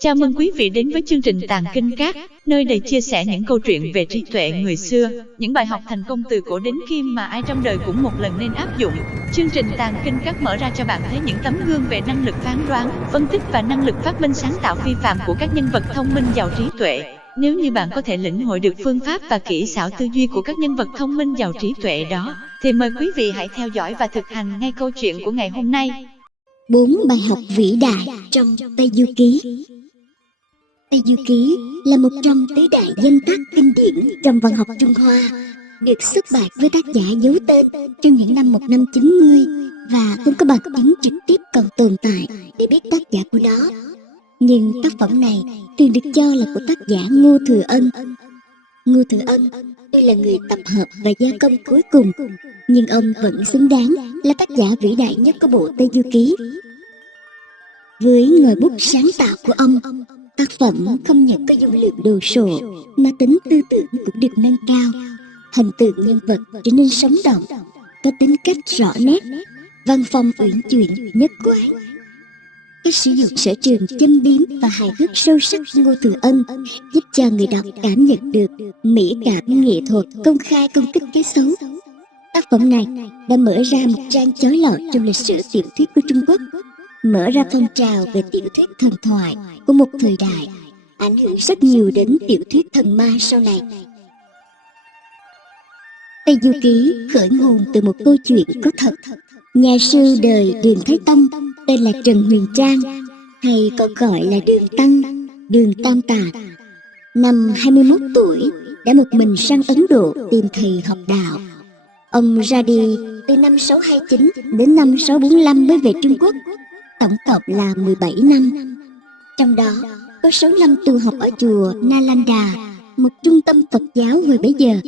Chào mừng quý vị đến với chương trình Tàng Kinh Các, nơi đây chia sẻ những câu chuyện về trí tuệ người xưa, những bài học thành công từ cổ đến kim mà ai trong đời cũng một lần nên áp dụng. Chương trình Tàng Kinh Các mở ra cho bạn thấy những tấm gương về năng lực phán đoán, phân tích và năng lực phát minh sáng tạo phi phàm của các nhân vật thông minh giàu trí tuệ. Nếu như bạn có thể lĩnh hội được phương pháp và kỹ xảo tư duy của các nhân vật thông minh giàu trí tuệ đó, thì mời quý vị hãy theo dõi và thực hành ngay câu chuyện của ngày hôm nay. 4 bài học vĩ đại trong Tây Du Ký. Tây Du Ký là một trong tứ đại danh tác kinh điển trong văn học Trung Hoa, được xuất bản với tác giả giấu tên trong những năm 1590 và không có bằng chứng trực tiếp còn tồn tại để biết tác giả của nó. Nhưng tác phẩm này thường được cho là của tác giả Ngô Thừa Ân. Ngô Thừa Ân tuy là người tập hợp và gia công cuối cùng, nhưng ông vẫn xứng đáng là tác giả vĩ đại nhất của bộ Tây Du Ký. Với ngòi bút sáng tạo của ông, tác phẩm không những có dung lượng đồ sộ mà tính tư tưởng cũng được nâng cao. Hình tượng nhân vật trở nên sống động, có tính cách rõ nét, văn phong uyển chuyển nhất quán. Cách sử dụng sở trường châm biếm và hài hước sâu sắc của Ngô Thừa Ân giúp cho người đọc cảm nhận được mỹ cảm nghệ thuật công khai công kích cái xấu. Tác phẩm này đã mở ra một trang chói lọi trong lịch sử tiểu thuyết của Trung Quốc, mở ra phong trào về tiểu thuyết thần thoại của một thời đại, ảnh hưởng rất nhiều đến tiểu thuyết thần ma sau này. Tây Du Ký khởi nguồn từ một câu chuyện có thật. Nhà sư đời Đường Thái Tông tên là Trần Huyền Trang, hay còn gọi là Đường Tăng, Đường Tam Tạng. Năm 21 tuổi đã một mình sang Ấn Độ tìm thầy học đạo. Ông ra đi từ năm 629 đến năm 645 mới về Trung Quốc, tổng cộng là 17 năm. Trong đó có 6 năm tu học ở chùa Nalanda, một trung tâm Phật giáo hồi bấy giờ.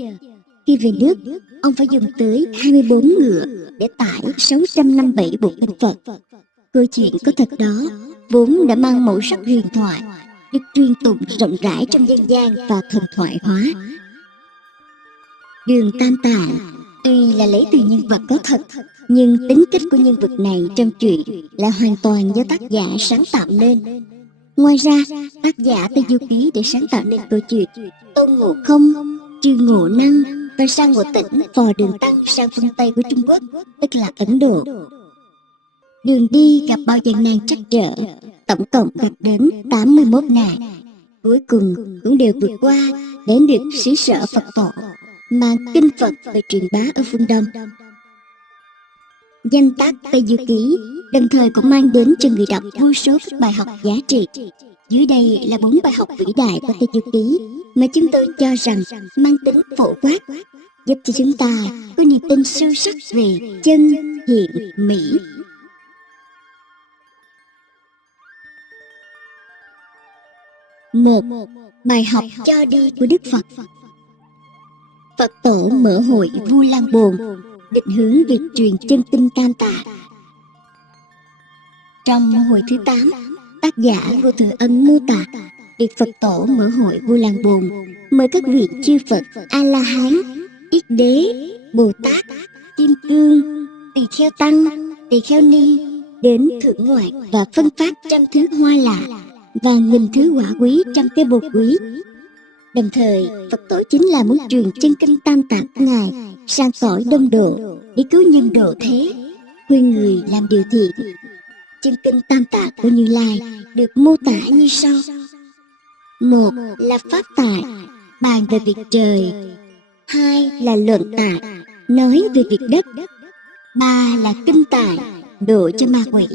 Khi về nước, ông phải dùng tới 24 ngựa để tải 657 bộ kinh Phật. Câu chuyện có thật đó vốn đã mang màu sắc huyền thoại, được truyền tụng rộng rãi trong dân gian và thần thoại hóa. Đường Tam Tạng tuy là lấy từ nhân vật có thật, nhưng tính cách của nhân vật này trong truyện là hoàn toàn do tác giả sáng tạo nên. Ngoài ra, tác giả Tây Du Ký để sáng tạo nên câu chuyện Tôn Ngộ Không, Trừ Ngộ Năng và Sang Ngộ Tĩnh phò Đường Tăng sang phương Tây của Trung Quốc, tức là Ấn Độ. Đường đi gặp bao gian nan trắc trở, tổng cộng gặp đến 81 nạn. Cuối cùng cũng đều vượt qua, đến được xứ sở Phật tổ, mang kinh Phật về truyền bá ở phương Đông. Danh tác Tây Du Ký đồng thời cũng mang đến cho người đọc vô số các bài học giá trị. Dưới đây là 4 bài học vĩ đại của Tây Du Ký mà chúng tôi cho rằng mang tính phổ quát, giúp cho chúng ta có niềm tin sâu sắc về chân, hiện, mỹ. 1. Bài học cho đi của Đức Phật. Phật tổ mở hội Vu Lan Bồn, định hướng việc truyền chân tinh Tam Tạng. Trong hồi thứ 8, tác giả Ngô Thừa Ân mô tả việc Phật tổ mở hội Vu Lan Bồn, mời các vị chư Phật A La Hán, Yết Đế, Bồ Tát, Kim Cương, Tỳ Kheo Tăng, Tỳ Kheo Ni đến thưởng ngoạn và phân phát trăm thứ hoa lạ và nghìn thứ quả quý trong cái bột quý. Đồng thời, Phật tổ chính là muốn truyền chân kinh Tam Tạng của Ngài sang cõi Đông Độ để cứu nhân độ thế, khuyên người làm điều thiện. Chân kinh Tam Tạng của Như Lai được mô tả như sau: 1 là pháp tại, bàn về việc trời. 2 là luận tại, nói về việc đất. 3 là kinh tại, độ cho ma quỷ.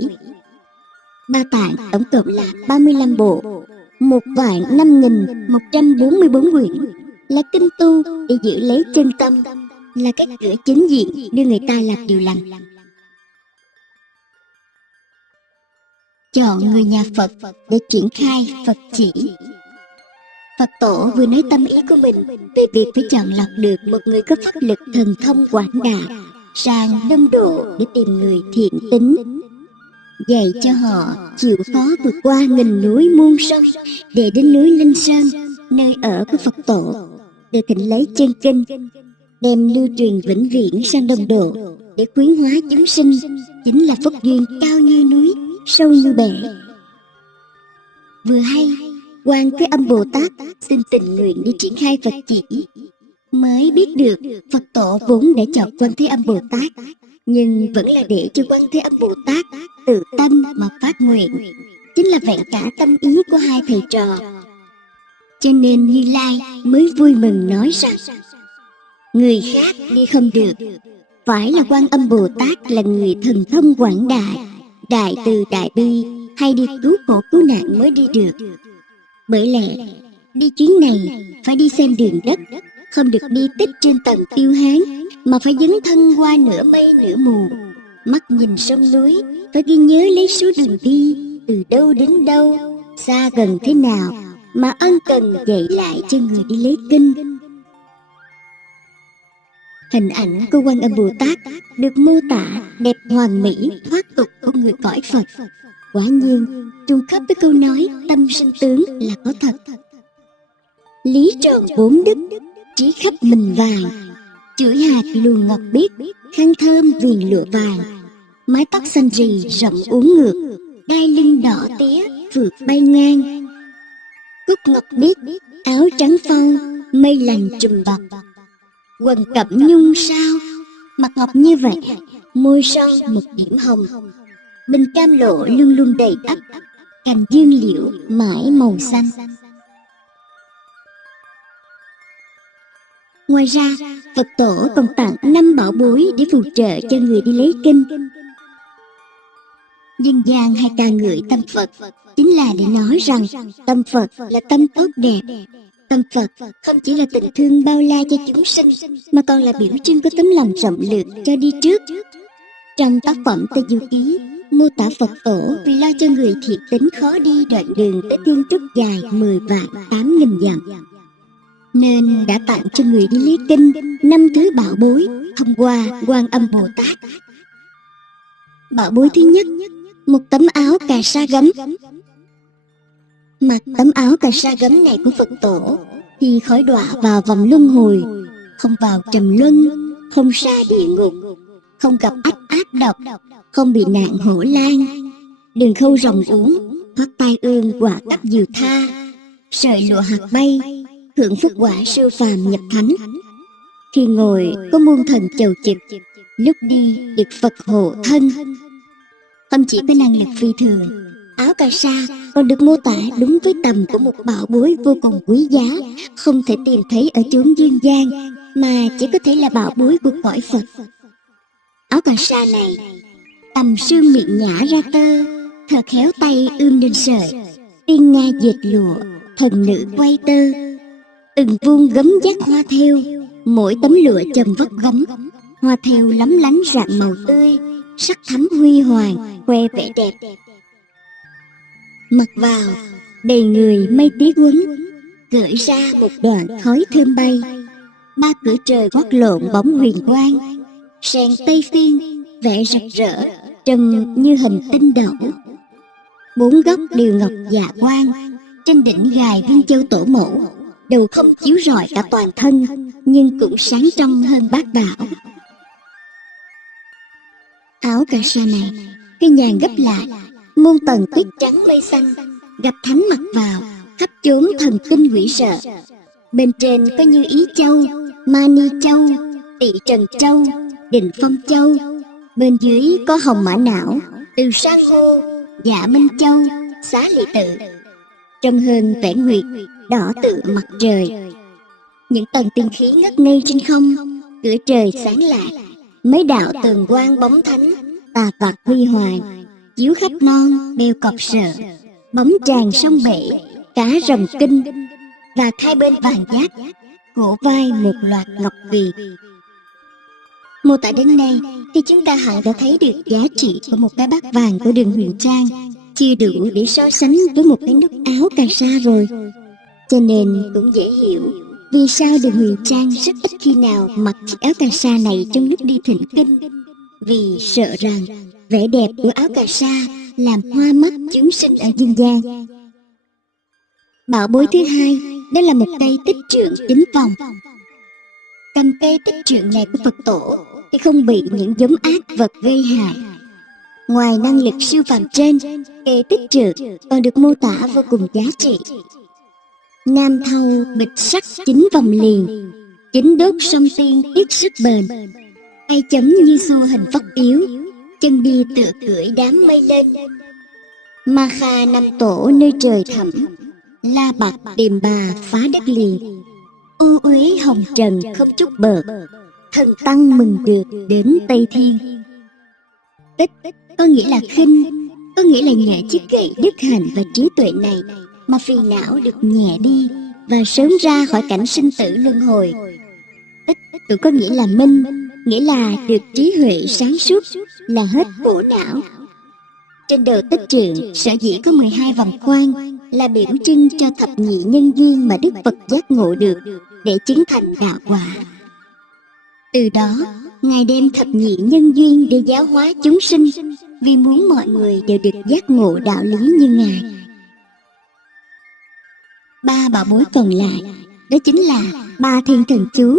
Ba tạng tổng cộng là 35 bộ, 1.5.144 quyển, là kinh tu để giữ lấy chân tâm, là cách cửa chính diện đưa người ta làm điều lành. Chọn người nhà Phật để triển khai Phật chỉ. Phật tổ vừa nói tâm ý của mình về việc phải chọn lọc được một người có pháp lực thần thông quảng đại sang Đông Độ để tìm người thiện tính, dạy cho họ chịu khó vượt qua nghìn núi muôn sông để đến núi Linh Sơn, nơi ở của Phật tổ, để thỉnh lấy chân kinh, đem lưu truyền vĩnh viễn sang Đông Độ để khuyến hóa chúng sinh, chính là phúc duyên cao như núi, sâu như bể. Vừa hay, Quan Thế Âm Bồ Tát xin tình nguyện đi triển khai Phật chỉ, mới biết được Phật tổ vốn đã chọn Quan Thế Âm Bồ Tát, nhưng vẫn là để cho Quan Thế Âm Bồ Tát tự tâm mà phát nguyện, chính là vẹn cả tâm ý của hai thầy trò. Cho nên Như Lai mới vui mừng nói rằng: người khác đi không được, phải là Quan Âm Bồ Tát là người thần thông quảng đại, đại từ đại bi, hay đi cứu khổ cứu nạn mới đi được. Bởi lẽ đi chuyến này phải đi xem đường đất, không được đi tích trên tầng Tiêu Hán, mà phải dấn thân qua nửa mây nửa mù, mắt nhìn sông núi, phải ghi nhớ lấy số đường đi từ đâu đến đâu, xa gần thế nào, mà ân cần dạy lại cho người đi lấy kinh. Hình ảnh của Quan Âm Bồ Tát được mô tả đẹp hoàn mỹ, thoát tục của người cõi Phật. Quả nhiên trùng khớp với câu nói tâm sinh tướng là có thật. Lý tròn bốn đức, trí khắp mình vàng, chuỗi hạt luồng ngọc biếc, khăn thơm viền lụa vàng, mái tóc xanh rì rộng uốn ngược, đai lưng đỏ tía phượt bay ngang. Cúc ngọc biếc, áo trắng phau, mây lành trùm bọc, quần cẩm nhung sao, mặt ngọc như vậy, môi son một điểm hồng, bình cam lộ luôn luôn đầy ắp, cành dương liễu mãi màu xanh. Ngoài ra, Phật tổ còn tặng 5 bảo bối để phù trợ cho người đi lấy kinh. Dân gian hay ca ngợi tâm Phật chính là để nói rằng tâm Phật là tâm tốt đẹp. Tâm Phật không chỉ là tình thương bao la cho chúng sinh, mà còn là biểu trưng của tấm lòng rộng lượng cho đi trước. Trong tác phẩm Tây Du Ký mô tả Phật tổ vì lo cho người thiệt tính khó đi đoạn đường tới Thiên Trúc dài 10 vạn 8.000 dặm, nên đã tặng cho người đi lấy kinh 5 thứ bảo bối thông qua Quan Âm Bồ Tát. Bảo bối thứ nhất, một tấm áo cà sa gấm. Mặc tấm áo cà sa gấm này của Phật tổ thì khỏi đọa vào vòng luân hồi, không vào trầm luân, không sa địa ngục, không gặp ách ác độc, không bị nạn hổ lang, đường khâu rồng uống, thoát tai ương quả cấp diều tha, sợi lụa hạt bay, hưởng phúc quả siêu phàm nhập thánh. Khi ngồi có muôn thần chầu chực, lúc đi được Phật hộ thân. Không chỉ có năng lực phi thường, áo cà sa còn được mô tả đúng với tầm của một bảo bối vô cùng quý giá, không thể tìm thấy ở chốn dương gian, mà chỉ có thể là bảo bối của cõi Phật. Áo cà sa này tầm xương miệng nhả ra tơ, thợ khéo tay ươm nên sợi, tiên nga dệt lụa, thần nữ quay tơ, từng vuông gấm vắt hoa thêu, mỗi tấm lụa chầm vóc gấm, hoa thêu lấm lánh rạng màu tươi, sắc thắm huy hoàng, khoe vẻ đẹp. Mặc vào đầy người mây tía quấn, gợi ra một đoạn khói thơm bay, ba cửa trời quát lộn bóng huyền quang, sèn tây phiên vẽ rực rỡ trông như hình tinh đậu. Bốn góc đều ngọc dạ quang, trên đỉnh gài viên châu tổ mẫu, đầu không chiếu rọi cả toàn thân, nhưng cũng sáng trong hơn bát bảo. Áo cà sa này, cái nhàn gấp lại, muôn tầng tuyết trắng mây xanh, gặp thánh mặc vào, khắp chốn thần kinh quỷ sợ. Bên trên có Như Ý Châu, Mani Châu, Tị Trần Châu, Định Phong Châu. Bên dưới có Hồng Mã Não, Từ San Hô, Dạ Minh Châu, Xá利Tự. Trông hơn vẻ nguyệt, đỏ tự mặt trời. Những tầng tiên khí ngất ngây trên không, cửa trời sáng lạ, mấy đạo tường quang bóng thánh, tà vạc huy hoàng, chiếu khắp non đeo cọc sợ, bóng tràng sông bể, cá rồng kinh, và hai bên vàng giác, cổ vai một loạt ngọc vì. Mô tả đến nay thì chúng ta hẳn đã thấy được giá trị của một cái bát vàng của Đường Huyền Trang chưa đủ để so sánh với một cái nút áo cà sa rồi. Cho nên cũng dễ hiểu vì sao Đường Huyền Trang rất ít khi nào mặc chiếc áo cà sa này trong lúc đi thỉnh kinh, vì sợ rằng vẻ đẹp của áo cà sa làm hoa mắt chúng sinh ở dân gian. Bảo bối thứ hai đó là một cây tích trượng 9 vòng. Cầm cây tích trượng này của Phật tổ thì không bị những giống ác vật gây hại. Ngoài năng lực siêu phàm trên, Kệ Tích Trượt còn được mô tả vô cùng giá trị. Nam thâu bịch sắc 9 vòng liền, chính đốt song tiên tiết sức bền. Tay chấm như xô hình phất yếu, chân đi tựa cưỡi đám mây lên. Ma Kha năm tổ nơi trời thẳm, La Bạc điềm bà phá đất liền. U uế hồng trần không chút bờ, thần tăng mừng được đến Tây Thiên. Tích có nghĩa là khinh, có nghĩa là nhờ chiếc gậy đức hạnh và trí tuệ này mà phiền não được nhẹ đi và sớm ra khỏi cảnh sinh tử luân hồi. Tích cũng có nghĩa là minh, nghĩa là được trí huệ sáng suốt, là hết khổ não. Trên đầu Tích Trượng sở dĩ có 12 vòng khoan là biểu trưng cho thập nhị nhân duyên mà Đức Phật giác ngộ được để chứng thành đạo quả. Từ đó, Ngài đem thập nhị nhân duyên để giáo hóa chúng sinh, vì muốn mọi người đều được giác ngộ đạo lý như Ngài. 3 bảo bối còn lại, đó chính là 3 thiên thần chú,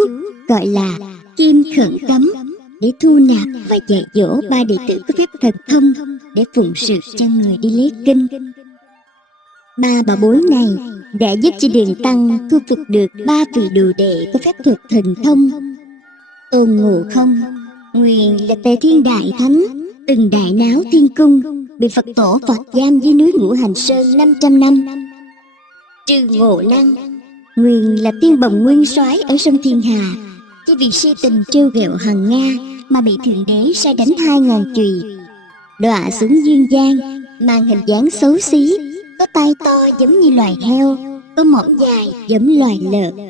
gọi là Kim Khẩn Cấm, để thu nạp và dạy dỗ 3 đệ tử có phép thần thông để phụng sự cho người đi lấy kinh. 3 bảo bối này đã giúp cho Đường Tăng thu phục được 3 vị đồ đệ có phép thuật thần thông. Tôn Ngộ Không, nguyên là Tề Thiên Đại Thánh, từng đại náo thiên cung, bị Phật tổ phạt giam dưới núi Ngũ Hành Sơn 500 năm. Trừ Ngộ Năng, nguyên là Tiên Bồng Nguyên Soái ở sông Thiên Hà, chỉ vì si tình trêu ghẹo Hằng Nga mà bị Thượng Đế sai đánh 2000 chùy, đọa xuống dương gian, mang hình dáng xấu xí, có tai to giống như loài heo, có mõm dài giống loài lợn.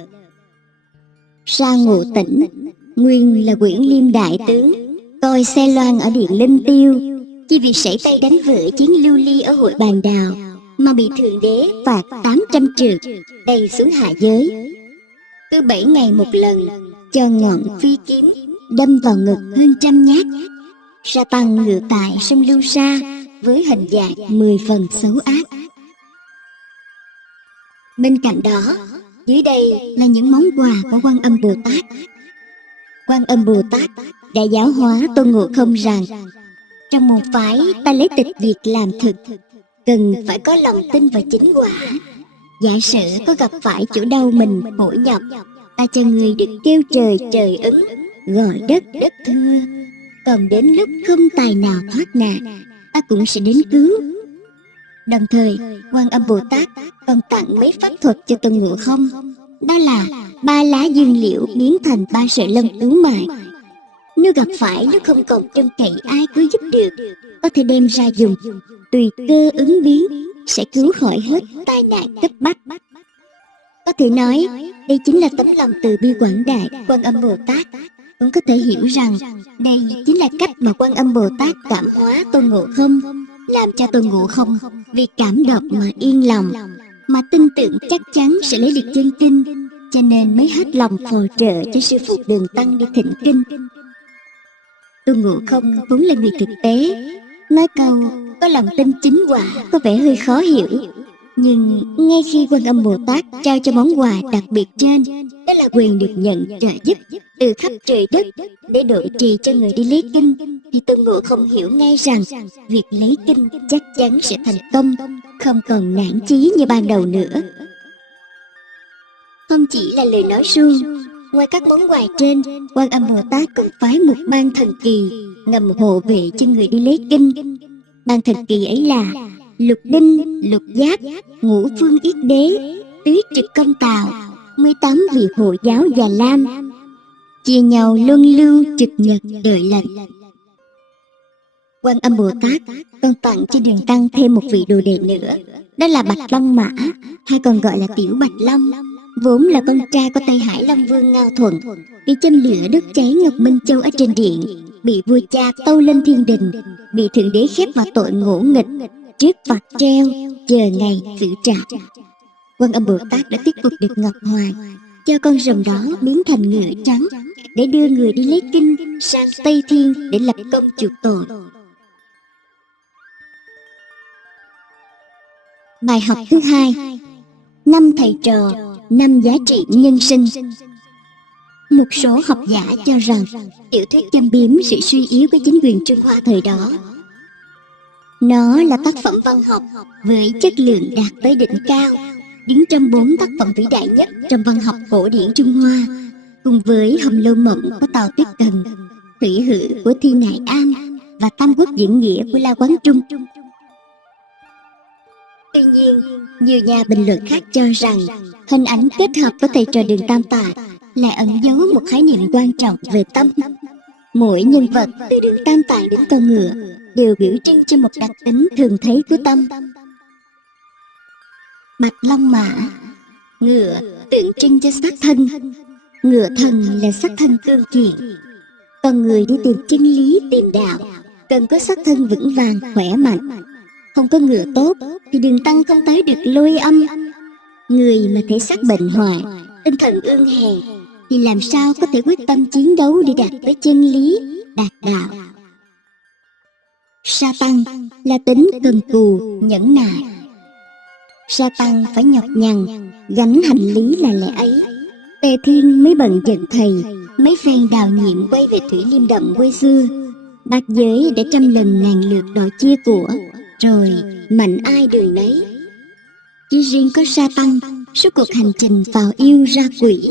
Sa Ngộ Tĩnh, nguyên là Quyển Liêm đại tướng, coi xe loan ở Điện Linh Tiêu, chỉ vì sảy tay đánh vỡ chiến lưu ly ở hội Bàn Đào mà bị Thượng Đế phạt 800 trượng, đầy xuống hạ giới. Cứ 7 ngày một lần, cho ngọn phi kiếm đâm vào ngực hơn 100 nhát. Sa Tăng ngự tại sông Lưu Sa với hình dạng 10 phần xấu ác. Bên cạnh đó, dưới đây là những món quà của Quan Âm Bồ Tát. Quan Âm Bồ Tát đã giáo hóa Tôn Ngộ Không rằng trong môn phái ta lấy tịch diệt làm thực, cần phải có lòng tin và chính quả. Giả sử có gặp phải chỗ đau mình khổ nhọc, ta cho người được kêu trời trời ứng, gọi đất đất thưa. Còn đến lúc không tài nào thoát nạn, ta cũng sẽ đến cứu. Đồng thời, Quan Âm Bồ Tát còn tặng mấy pháp thuật cho Tôn Ngộ Không, đó là 3 lá dương liễu biến thành 3 sợi lông cứu mạng. Nếu gặp phải lúc không còn trông cậy ai cứu giúp được, có thể đem ra dùng, tùy cơ ứng biến, sẽ cứu khỏi hết tai nạn cấp bách. Có thể nói, đây chính là tấm lòng từ bi quảng đại Quan Âm Bồ Tát. Cũng có thể hiểu rằng, đây chính là cách mà Quan Âm Bồ Tát cảm hóa Tôn Ngộ Không, làm cho Tôn Ngộ Không vì cảm động mà yên lòng, mà tin tưởng chắc chắn sẽ lấy được chân kinh, cho nên mới hết lòng phò trợ cho sư phụ Đường Tăng đi thỉnh kinh. Tôn Ngộ Không vốn là người thực tế, nói câu có lòng tin chính quả có vẻ hơi khó hiểu, nhưng ngay khi Quan Âm Bồ Tát trao cho món quà đặc biệt trên, đó là quyền được nhận trợ giúp từ khắp trời đất để độ trì cho người đi lấy kinh, thì Tôn Ngộ Không hiểu ngay rằng việc lấy kinh chắc chắn sẽ thành công, không còn nản chí như ban đầu nữa. Không chỉ là lời nói suông, ngoài các món quà trên, Quan Âm Bồ Tát còn phái một ban thần kỳ ngầm hộ vệ cho người đi lấy kinh. Ban thần kỳ ấy là Lục Đinh, Lục Giáp, Ngũ Phương Yết Đế, Tứ Trực Công Tào, 18 vị hộ giáo Già Lam, chia nhau luân lưu trực nhật đợi lệnh. Quan Âm Bồ Tát còn tặng cho Đường Tăng thêm một vị đồ đệ nữa, đó là Bạch Long Mã, hay còn gọi là Tiểu Bạch Long, vốn là con trai của Tây Hải Long Vương Ngao Thuận, bị châm lửa đốt cháy Ngọc Minh Châu ở trên điện, bị vua cha tâu lên thiên đình, bị Thượng Đế khép vào tội ngỗ nghịch, trước phạt treo, chờ ngày xử trả. Quan Âm Bồ Tát đã thuyết phục được Ngọc Hoàng, cho con rồng đó biến thành ngựa trắng để đưa người đi lấy kinh sang Tây Thiên để lập công chuộc tội. Bài học thứ 2: 5 thầy trò, 5 giá trị nhân sinh. Một số học giả cho rằng tiểu thuyết châm biếm sự suy yếu của chính quyền Trung Hoa thời đó. Nó là tác phẩm văn học với chất lượng đạt tới đỉnh cao, đứng trong 4 tác phẩm vĩ đại nhất trong văn học cổ điển Trung Hoa, cùng với Hồng Lâu Mộng của Tào Tuyết Cần, Thủy Hử của Thi Nại Am và Tam Quốc Diễn Nghĩa của La Quán Trung. Tuy nhiên, nhiều nhà bình luận khác cho rằng hình ảnh kết hợp với thầy trò Đường Tam Tạng lại ẩn giấu một khái niệm quan trọng về tâm. Mỗi nhân vật từ Đường Tam Tạng đến con ngựa đều biểu trưng cho một đặc tính thường thấy của tâm. Bạch Long Mã, ngựa tượng trưng cho xác thân, ngựa thần là xác thân cương kiện. Con người đi tìm chân lý, tìm đạo, cần có xác thân vững vàng, khỏe mạnh. Không có ngựa tốt thì đường tăng không tới được Lôi Âm. Người mà thể xác bệnh hoạn, tinh thần ương hèn thì làm sao có thể quyết tâm chiến đấu để đạt tới chân lý, đạt đạo. Sa Tăng là tính cần cù, nhẫn nại. Sa Tăng phải nhọc nhằn gánh hành lý là lẽ ấy. Tề Thiên mới bận giận thầy, mấy phen đào nhiệm quay về Thủy Liêm Động quê xưa. Bát giới để trăm lần ngàn lượt đòi chia của, rồi mạnh ai đường nấy. Chỉ riêng có Sa Tăng, suốt cuộc hành trình vào yêu ra quỷ,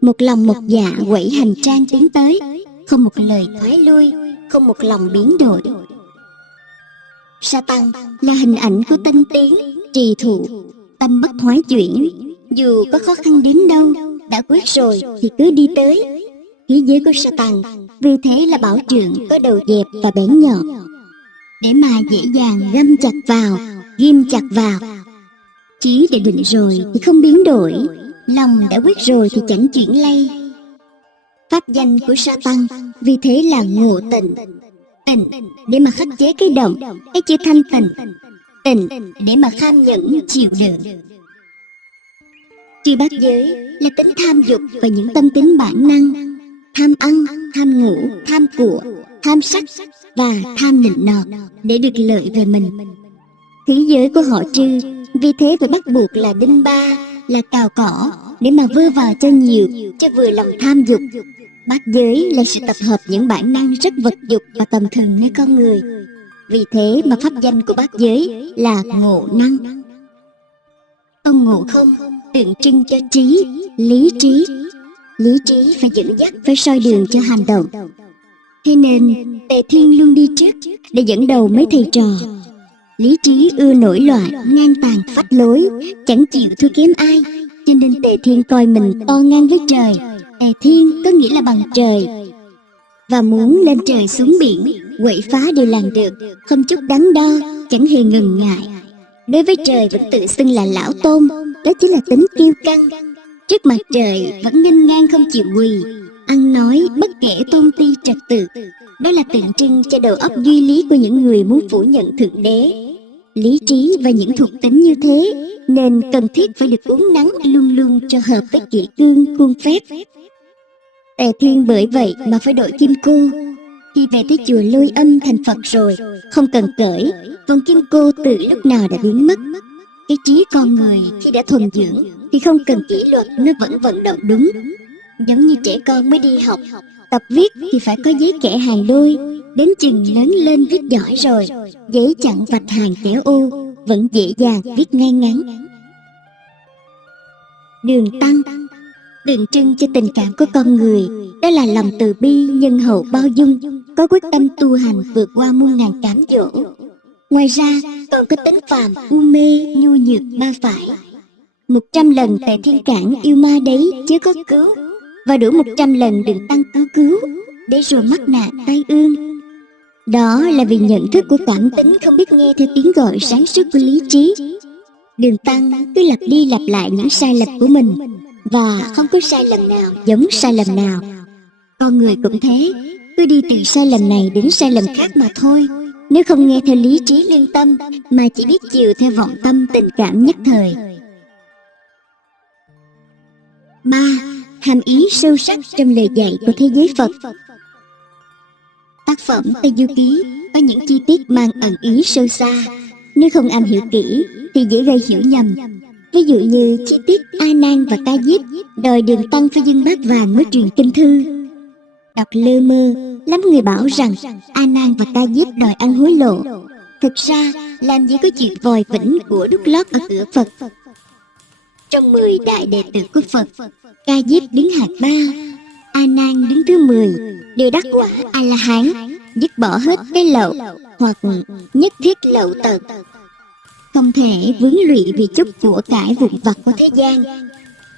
một lòng một dạ quẩy hành trang tiến tới, không một lời thoái lui, không một lòng biến đổi. Sa Tăng là hình ảnh của tinh tiến, trì thụ, tâm bất thoái chuyển. Dù có khó khăn đến đâu, đã quyết rồi thì cứ đi tới. Khí giới của Sa Tăng vì thế là bảo trượng có đầu dẹp và bén nhọn, để mà dễ dàng găm chặt vào, ghim chặt vào. Chí đã định rồi thì không biến đổi, lòng đã quyết rồi thì chẳng chuyển lay. Pháp danh của Sa Tăng vì thế là Ngộ Tịnh. Tịnh để mà khắc chế cái động, cái chữ thanh tịnh. Tịnh để mà kham nhẫn chịu đựng. Chư bát giới là tính tham dục và những tâm tính bản năng: tham ăn, tham ngủ, tham của, tham sắc và tham nịnh nọt để được lợi về mình. Thí giới của họ Trư vì thế phải bắt buộc là đinh ba, là cào cỏ để mà vơ vào cho nhiều, cho vừa lòng tham dục. Bát giới là sự tập hợp những bản năng rất vật dục và tầm thường nơi con người. Vì thế mà pháp danh của bát giới là Ngộ Năng. Tôn Ngộ Không tượng trưng cho trí, lý trí. Lý trí phải dẫn dắt, phải soi đường cho hành động. Thế nên Tề Thiên luôn đi trước để dẫn đầu mấy thầy trò. Lý trí ưa nổi loạn, ngang tàn phách lối, chẳng chịu thua kém ai, cho nên Tề Thiên coi mình to ngang với trời. Tề Thiên có nghĩa là bằng trời, và muốn lên trời xuống biển, quậy phá đều làm được, không chút đắn đo, chẳng hề ngần ngại. Đối với trời vẫn tự xưng là lão tôn, đó chính là tính kiêu căng. Trước mặt trời vẫn nghênh ngang không chịu quỳ, ăn nói bất kể tôn ti trật tự. Đó là tượng trưng cho đầu óc duy lý của những người muốn phủ nhận thượng đế. Lý trí và những thuộc tính như thế nên cần thiết phải được uốn nắn luôn luôn cho hợp với kỷ cương khuôn phép. Tề Thiên bởi vậy mà phải đội kim cô. Khi về tới chùa Lôi Âm thành Phật rồi, không cần cởi, vòng kim cô từ lúc nào đã biến mất. Cái trí con người khi đã thuần dưỡng thì không cần kỷ luật, nó vẫn vận động đúng. Giống như trẻ con mới đi học, tập viết thì phải có giấy kẻ hàng đôi, đến chừng lớn lên viết giỏi rồi, giấy chặn vạch hàng kéo ô, vẫn dễ dàng viết ngay ngắn. Đường Tăng tượng trưng cho tình cảm của con người, đó là lòng từ bi, nhân hậu, bao dung, có quyết tâm tu hành vượt qua muôn ngàn cám dỗ. Ngoài ra còn có tính phàm, u mê, nhu nhược, ba phải. 100 lần Tề Thiên cản yêu ma đấy chứ có cứu, và đủ 100 lần Đường Tăng cứu, để rồi mắc nạn tai ương. Đó là vì nhận thức của cảm tính không biết nghe theo tiếng gọi sáng suốt của lý trí. Đường Tăng cứ lặp đi lặp lại những sai lầm của mình, và không có sai lầm nào giống sai lầm nào. Con người cũng thế, cứ đi từ sai lầm này đến sai lầm khác mà thôi. Nếu không nghe theo lý trí lương tâm, mà chỉ biết chiều theo vọng tâm tình cảm nhất thời. 3. Hàm ý sâu sắc trong lời dạy của thế giới Phật. Tác phẩm Tây Du Ký có những chi tiết mang ẩn ý sâu xa, nếu không am hiểu kỹ thì dễ gây hiểu nhầm. Ví dụ như chi tiết A Nan và Ca Diếp đòi Đường Tăng phải dâng bát vàng mới truyền kinh thư. Đọc lơ mơ, lắm người bảo rằng A Nan và Ca Diếp đòi ăn hối lộ. Thực ra, làm gì có chuyện vòi vĩnh của đúc lót ở cửa Phật. Trong 10 đại đệ tử của Phật, Ca Diếp đứng hạng 3, A Nan đứng thứ 10, đều đắc quả A La Hán, dứt bỏ hết cái lậu hoặc nhất thiết lậu tật, không thể vướng lụy vì chút của cải vụn vặt của thế gian.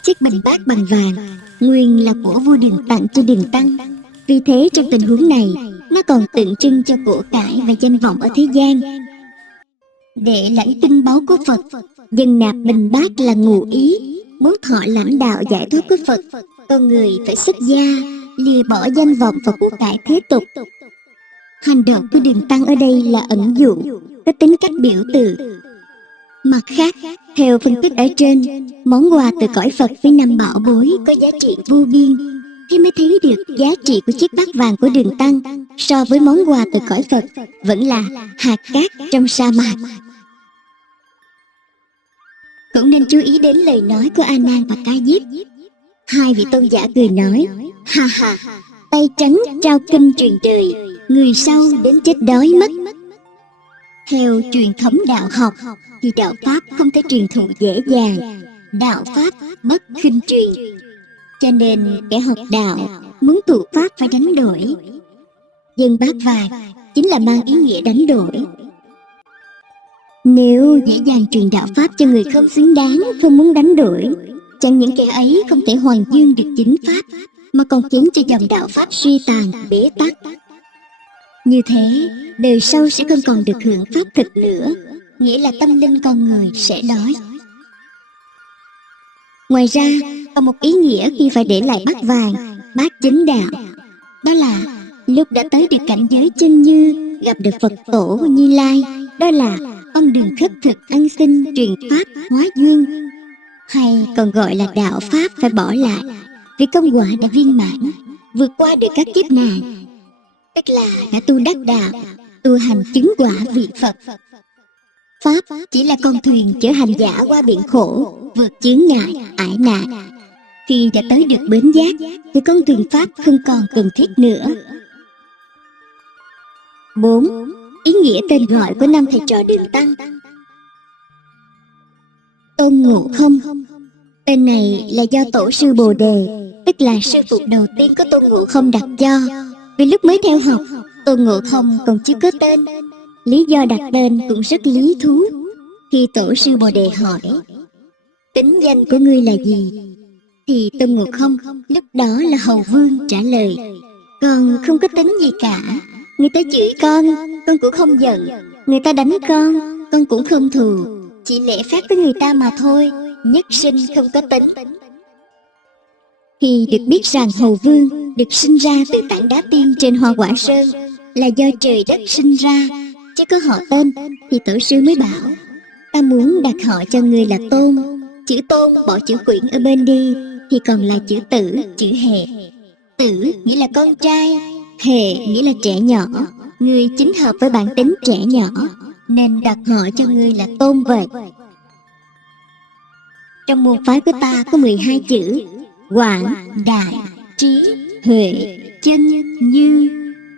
Chiếc bình bát bằng vàng nguyên là của vua Đường tặng cho Đường Tăng. Vì thế trong tình huống này, nó còn tượng trưng cho của cải và danh vọng ở thế gian. Để lãnh tinh báu của Phật, dân nạp bình bát là ngụ ý. Muốn thọ lãnh đạo giải thoát của Phật, con người phải xuất gia, lìa bỏ danh vọng và của cải thế tục. Hành động của Đường Tăng ở đây là ẩn dụ, có tính cách biểu tượng. Mặt khác, theo phân tích ở trên, món quà từ cõi Phật với 5 bảo bối có giá trị vô biên, thì mới thấy được giá trị của chiếc bát vàng của Đường Tăng so với món quà từ cõi Phật vẫn là hạt cát trong sa mạc. Cũng nên chú ý đến lời nói của A Nan và Ca Diếp. Hai vị tôn giả cười nói, ha ha, tay trắng trao kinh truyền đời, người sau đến chết đói mất. Theo truyền thống đạo học thì đạo pháp không thể truyền thụ dễ dàng, đạo pháp bất khinh truyền. Cho nên kẻ học đạo muốn thụ pháp phải đánh đổi. Dân bát vàng chính là mang ý nghĩa đánh đổi. Nếu dễ dàng truyền đạo pháp cho người không xứng đáng, không muốn đánh đổi, chẳng những kẻ ấy không thể hoàn dương được chính pháp, mà còn khiến cho dòng đạo pháp suy tàn, bế tắc. Như thế, đời sau sẽ không còn được hưởng pháp thực nữa, nghĩa là tâm linh con người sẽ đói. Ngoài ra, còn một ý nghĩa khi phải để lại bát vàng, bát chính đạo. Đó là lúc đã tới được cảnh giới chân như, gặp được Phật tổ Như Lai, đó là con đường khất thực ăn xin truyền pháp hóa duyên, hay còn gọi là đạo pháp phải bỏ lại, vì công quả đã viên mãn, vượt qua được các kiếp nạn, tức là đã tu đắc đạo, tu hành chứng quả vị Phật. Pháp chỉ là con thuyền chở hành giả qua biển khổ, vượt chướng ngại, ải nạn. Khi đã tới được bến giác, thì con thuyền Pháp không còn cần thiết nữa. 4. Ý nghĩa tên gọi của 5 thầy trò Đường Tăng. Tôn Ngộ Không. Tên này là do tổ sư Bồ Đề, tức là sư phụ đầu tiên của Tôn Ngộ Không đặt cho. Vì lúc mới theo học, Tôn Ngộ Không còn chưa có tên. Lý do đặt tên cũng rất lý thú. Khi tổ sư Bồ Đề hỏi, tính danh của ngươi là gì? Thì Tôn Ngộ Không lúc đó là hầu vương trả lời, con không có tính gì cả. Người ta chửi con cũng không giận. Người ta đánh con cũng không thù. Chỉ lễ phép với người ta mà thôi, nhất sinh không có tính. Khi được biết rằng hầu vương được sinh ra từ tảng đá tiên trên Hoa Quả Sơn là do trời đất sinh ra, chứ có họ tên, thì tổ sư mới bảo, ta muốn đặt họ cho người là Tôn. Chữ Tôn bỏ chữ Quyển ở bên đi, thì còn là chữ Tử, chữ Hề. Tử nghĩa là con trai, Hề nghĩa là trẻ nhỏ. Ngươi chính hợp với bản tính trẻ nhỏ, nên đặt họ cho ngươi là Tôn vậy. Trong môn phái của ta có 12 chữ: quảng, đại, trí, huệ, chân, như,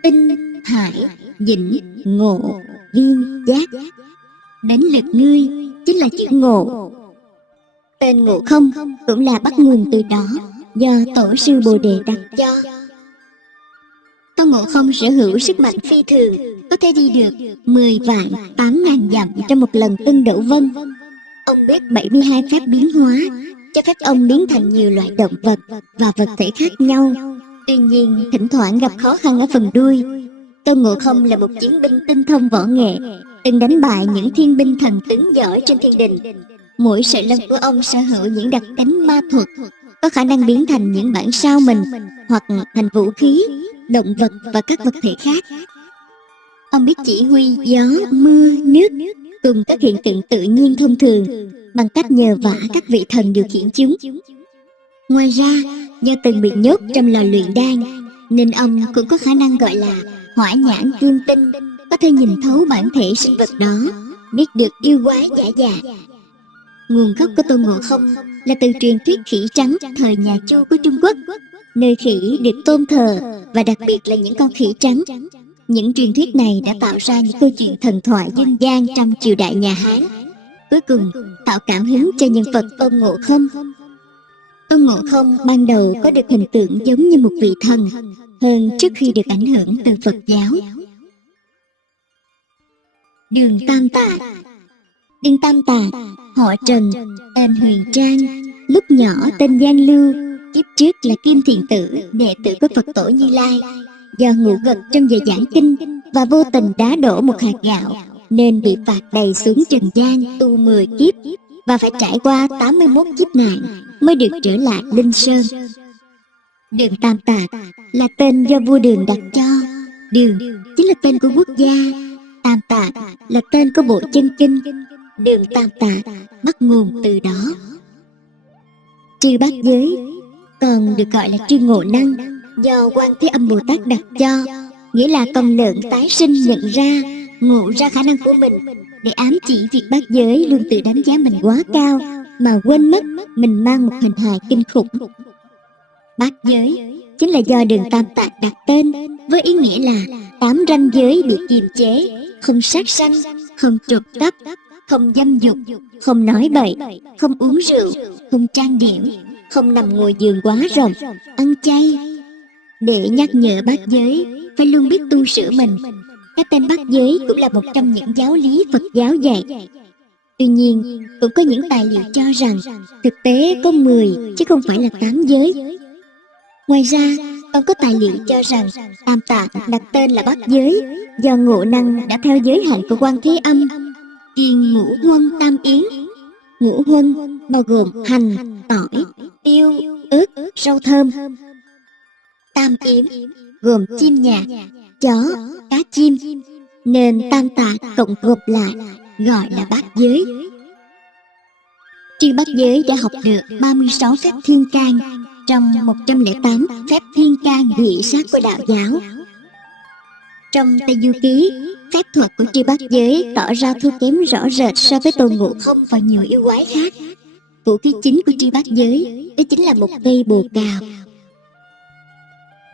tinh, hải, dĩnh, ngộ, viên, giác. Đến lượt ngươi chính là chữ Ngộ. Tên Ngộ Không cũng là bắt nguồn từ đó, do tổ sư Bồ Đề đặt cho. Tôn Ngộ Không sở hữu sức mạnh phi thường, có thể đi được 10 vạn 8.000 dặm trong một lần Tân Đẩu Vân. Ông biết 72 phép biến hóa, cho phép ông biến thành nhiều loại động vật và vật thể khác nhau. Tuy nhiên, thỉnh thoảng gặp khó khăn ở phần đuôi. Tôn Ngộ Không là một chiến binh tinh thông võ nghệ, từng đánh bại những thiên binh thần tướng giỏi trên thiên đình. Mỗi sợi lông của ông sở hữu những đặc tính ma thuật, có khả năng biến thành những bản sao mình hoặc thành vũ khí, động vật và các vật thể khác. Ông biết chỉ huy gió, mưa, nước cùng các hiện tượng tự nhiên thông thường bằng cách nhờ vả các vị thần điều khiển chúng. Ngoài ra, do từng bị nhốt trong lò luyện đan, nên ông cũng có khả năng gọi là hỏa nhãn kim tinh, có thể nhìn thấu bản thể sinh vật đó, biết được yêu quái giả dạng. Nguồn gốc của Tôn Ngộ Không là từ truyền thuyết khỉ trắng thời nhà Chu của Trung Quốc, nơi khỉ được tôn thờ và đặc biệt là những con khỉ trắng. Những truyền thuyết này đã tạo ra những câu chuyện thần thoại dân gian trong triều đại nhà Hán, cuối cùng tạo cảm hứng cho nhân vật Tôn Ngộ Không. Tôn Ngộ Không ban đầu có được hình tượng giống như một vị thần hơn trước khi được ảnh hưởng từ Phật giáo. Đường Tam Tạng. Đường Tam Tạng, họ Trần, tên Huyền Trang, lúc nhỏ tên Giang Lưu, kiếp trước là Kim Thiền Tử, đệ tử của Phật tổ Như Lai. Do ngủ gật trong giờ giảng kinh và vô tình đá đổ một hạt gạo, nên bị phạt đầy xuống trần gian tu 10 kiếp và phải trải qua 81 kiếp nạn mới được trở lại Linh Sơn. Đường Tam Tạng là tên do vua Đường đặt cho. Đường chính là tên của quốc gia, Tam Tạng là tên của bộ chân kinh. Đường Tam Tạng bắt nguồn từ đó. Trư Bát Giới còn được gọi là Trư Ngộ Năng, do Quan Thế Âm Bồ Tát đặt cho, nghĩa là công lợn tái sinh nhận ra, ngộ ra khả năng của mình, để ám chỉ việc bát giới luôn tự đánh giá mình quá cao mà quên mất mình mang một hình hài kinh khủng. Bát giới chính là do Đường Tam Tạng đặt tên, với ý nghĩa là 8 ranh giới bị kiềm chế: không sát sanh, không trộm cắp, không dâm dục, không nói bậy, không uống rượu, không trang điểm, không nằm ngồi giường quá rộng, ăn chay. Để nhắc nhở bát giới, phải luôn biết tu sửa mình. Cái tên bát giới cũng là một trong những giáo lý Phật giáo dạy. Tuy nhiên, cũng có những tài liệu cho rằng thực tế có 10 chứ không phải là 8 giới. Ngoài ra, còn có tài liệu cho rằng Tam Tạng đặt tên là bát giới do Ngộ Năng đã theo giới hạnh của Quan Thế Âm, kiêng ngũ huân tam yến. Ngũ huân bao gồm hành, tỏi, tiêu, ớt, rau thơm. Tam yến gồm chim nhạc, chó, cá chim, nên Tam Tạng cộng gộp lại gọi là bát giới. Trư Bát Giới đã học được 36 phép thiên can trong 108 phép thiên can dị sát của đạo giáo. Trong Tây Du Ký, phép thuật của Trư Bát Giới tỏ ra thua kém rõ rệt so với Tôn Ngộ Không và nhiều yêu quái khác. Vũ khí chính của Trư Bát Giới đó chính là một cây bồ cào.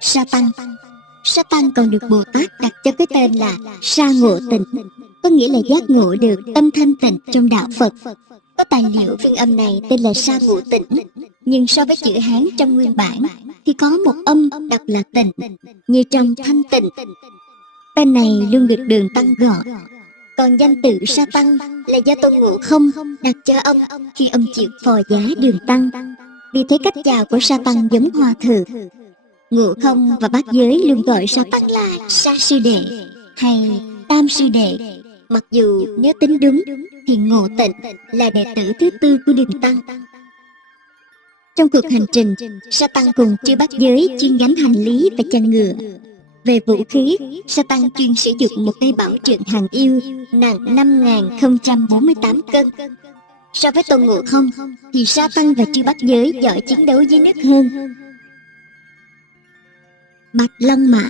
Sa Tăng. Sa Tăng còn được Bồ Tát đặt cho cái tên là Sa Ngộ Tịnh, có nghĩa là giác ngộ được tâm thanh tịnh trong đạo Phật. Có tài liệu phiên âm này tên là Sa Ngộ Tịnh, nhưng so với chữ Hán trong nguyên bản thì có một âm đọc là tịnh, như trong thanh tịnh. Tên này luôn được Đường Tăng gọi. Còn danh tự Sa Tăng là do Tôn Ngộ Không đặt cho ông khi ông chịu phò giá Đường Tăng. Vì thế cách chào của Sa Tăng giống Hòa Thượng. Ngộ Không và Bát Giới luôn gọi Sa Tăng là Sa Sư Đệ hay Tam Sư Đệ. Mặc dù nếu tính đúng thì Ngộ Tịnh là đệ tử thứ tư của Đường Tăng. Trong cuộc hành trình, Sa Tăng cùng Trư Bát Giới chuyên gánh hành lý và chăn ngựa. Về vũ khí, Sa Tăng chuyên sử dụng một cây bảo trượng hàng yêu nặng 5.048 cân. So với Tôn Ngộ Không thì Sa Tăng và Trư Bát Giới giỏi chiến đấu dưới nước hơn. Bạch Long Mã.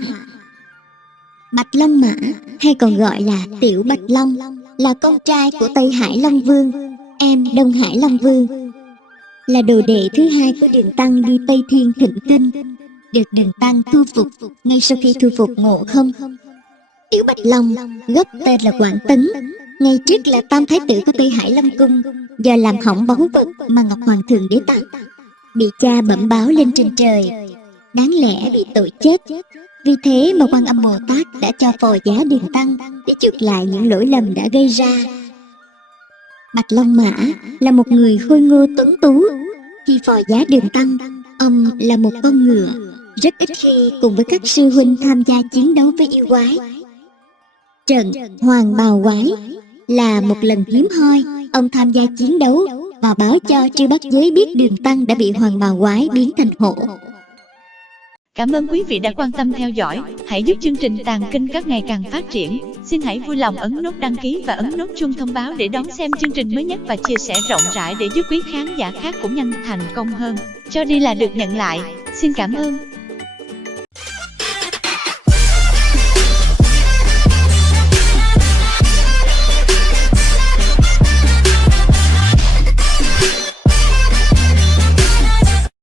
Bạch Long Mã hay còn gọi là Tiểu Bạch Long là con trai của Tây Hải Long Vương, em Đông Hải Long Vương, là đồ đệ thứ hai của Đường Tăng đi Tây Thiên Thịnh Kinh, được Đường Tăng thu phục ngay sau khi thu phục Ngộ Không. Tiểu Bạch Long gốc tên là Quảng Tấn, ngày trước là tam thái tử của Tây Hải Long Cung, do làm hỏng báu vật mà Ngọc Hoàng Thượng Đế tặng, bị cha bẩm báo lên trên trời, đáng lẽ bị tội chết. Vì thế mà Quan Âm Bồ Tát đã cho phò giá Đường Tăng để chuộc lại những lỗi lầm đã gây ra. Bạch Long Mã là một người khôi ngô tuấn tú. Khi phò giá Đường Tăng, ông là một con ngựa, rất ít khi cùng với các sư huynh tham gia chiến đấu với yêu quái. Trận Hoàng Bào Quái là một lần hiếm hoi ông tham gia chiến đấu và báo cho Trư Bát Giới biết Đường Tăng đã bị Hoàng Bào Quái biến thành hổ. Cảm ơn quý vị đã quan tâm theo dõi. Hãy giúp chương trình Tàng Kinh Các ngày càng phát triển. Xin hãy vui lòng ấn nút đăng ký và ấn nút chuông thông báo để đón xem chương trình mới nhất và chia sẻ rộng rãi để giúp quý khán giả khác cũng nhanh thành công hơn. Cho đi là được nhận lại. Xin cảm ơn.